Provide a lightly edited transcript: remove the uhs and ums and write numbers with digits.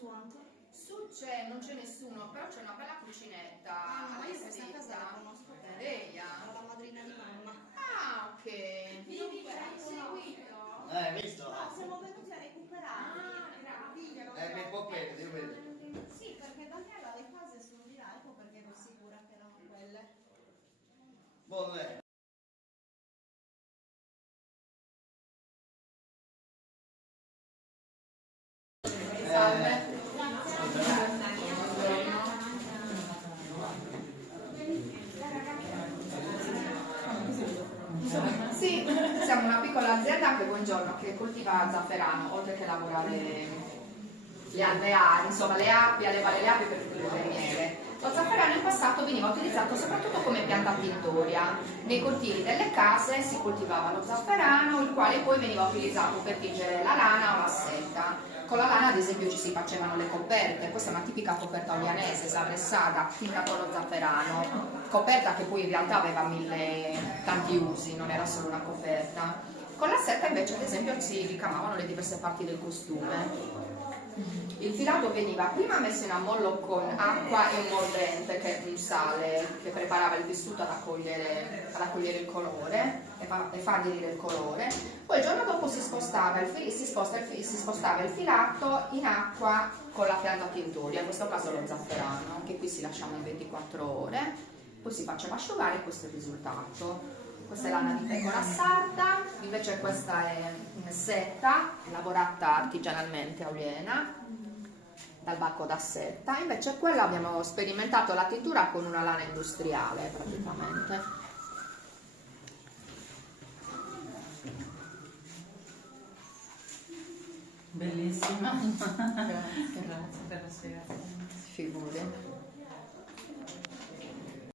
su anche? Su c'è, non c'è nessuno, però c'è una bella cucinetta. Ma io questa casa la conosco bene. Deia? La madrina di mamma. Ah, ok. Quindi ci hai seguito? Visto? No, siamo venuti a recuperare. Mi può credere, io vedo. Sì, perché Daniela le case sono di là, ecco perché ero sicura che erano quelle. Bolle. Salve. Sì, siamo una piccola azienda che buongiorno, che coltiva zafferano, oltre che lavora le alveari, insomma le api, allevare le api per produrre miele. Lo zafferano in passato veniva utilizzato soprattutto come pianta tintoria. Nei cortili delle case si coltivava lo zafferano, il quale poi veniva utilizzato per tingere la lana o la seta. Con la lana ad esempio ci si facevano le coperte, questa è una tipica coperta olianese, savressata, tinta con lo zafferano, coperta che poi in realtà aveva tanti usi, non era solo una coperta. Con la seta invece ad esempio si ricamavano le diverse parti del costume. Il filato veniva prima messo in ammollo con acqua e un mordente, che è un sale che preparava il tessuto ad accogliere il colore e fa aderire il colore. Poi il giorno dopo si spostava il filato in acqua con la pianta tintoria, in questo caso lo zafferano, che qui si lasciamo in 24 ore, poi si faceva asciugare e questo è il risultato. Questa è lana di pecora sarda, invece questa è setta, lavorata artigianalmente a Oliena, dal bacco da setta, invece quella abbiamo sperimentato la tintura con una lana industriale praticamente. Bellissima. Grazie per la spiegazione. Figuri.